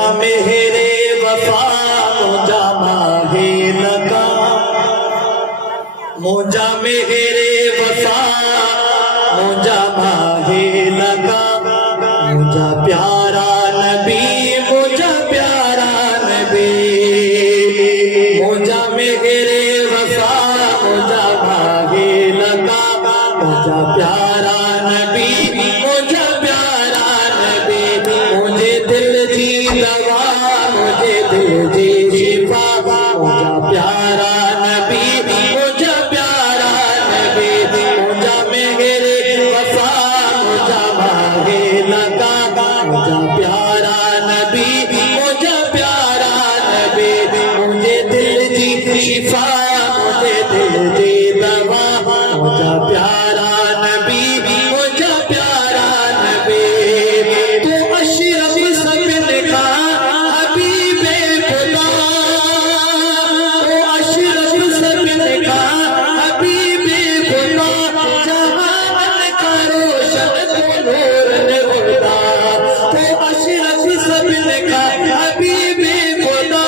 मुझा मेरे वफा मुझा माहे लगा मुझा मेरे वफा मुझा माहे लगा मुझा प्यारा नबी मुझा प्यारा नबी मुझा मेरे वफा मुझा माहे लगा मुझा प्यारा नबी मुझा प्यारा नबी मुझे दिल जी दवा मुझे दिल जी शिफा मुझा प्यारा नबी मुझा प्यारा नबी मुझा मेरे वफा मुझा मांगे लगा मुझा प्यारा नबी मुझा प्यारा नबी मुझे दिल जी शिफा मुझे दिल जी दवा मुझा प्यारा नबी मुझा प्यारा नबी तो अशरफ सबने का हबीबे खुदा तो अशरफ सबने का हबीबे खुदा जहान का रोशन को नूर ने खुदा तो अशरफ सबने का हबीबे खुदा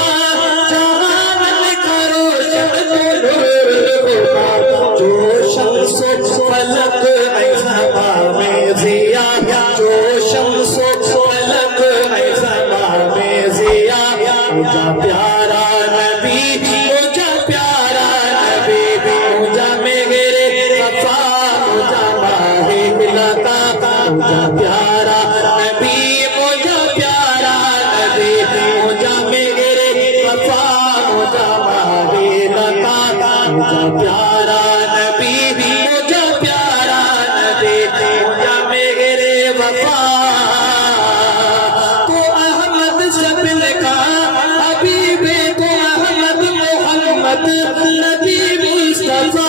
जहान का रोशन को नूर ने खुदा जो शम्सो फलक ऐसा में जिया जो शम्सो फलक ऐसा में जिया मुझा प्यारा नबी मुझा प्यारा नबी मुझा मेरे वफा मुझा माहे लगा मुझा प्यारा नबी मुझा प्यारा नबी मुझा मेरे वफा मुझा माहे लगा मुझा प्यारा नबी मुझा प्यारा नबी मुझा मेरे वफा तो अहमद सबने का हबीबे तो अहमद मोहम्मद नबी मुस्तफा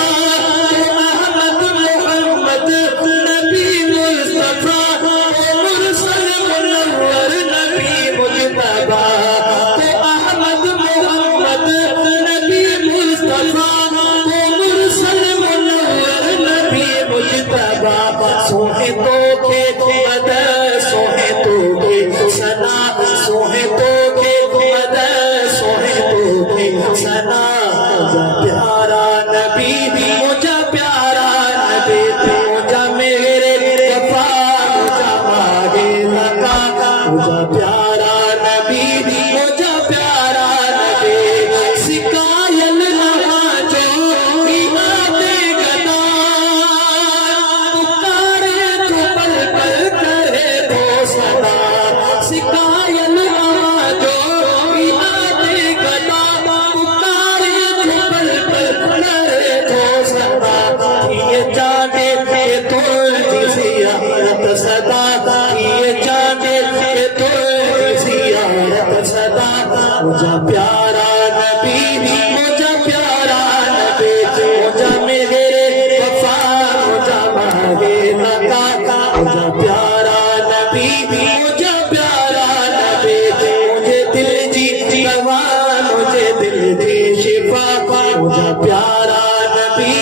तो अहमद मोहम्मद नबी मुस्तफा तो मुरसल मुनव्वर नबी मुजतबा तो अहमद मोहम्मद नबी मुस्तफा तो मुरसल मुनव्वर नबी मुजतबा सोहे तो के मद सोहे तो के सना सोहे तो के मद सोहे तो के सना मुझा प्यारा नबी मुझा प्यारा नबी मुझा मेरे वफा मुझा माहे लगा मुझा प्यारा नबी मुझा प्यारा नबी सिकायल लगा जो इमादे गदा पुकारे तो पल पल करे तो सदा सिकायल लगा जो इमादे गदा पुकारे तो पल पल करे तो सदा ये जाने के तो जियारत सदा ये जाने के तो जियारत सदा मुझा प्यारा नबी मुझा प्यारा नबी मुझा मेरे वफा मुझा माहे लगा मुझा प्यारा नबी मुझा प्यारा नबी मुझे दिल जी दवा मुझे दिल जी शिफा मुझा प्यारा नबी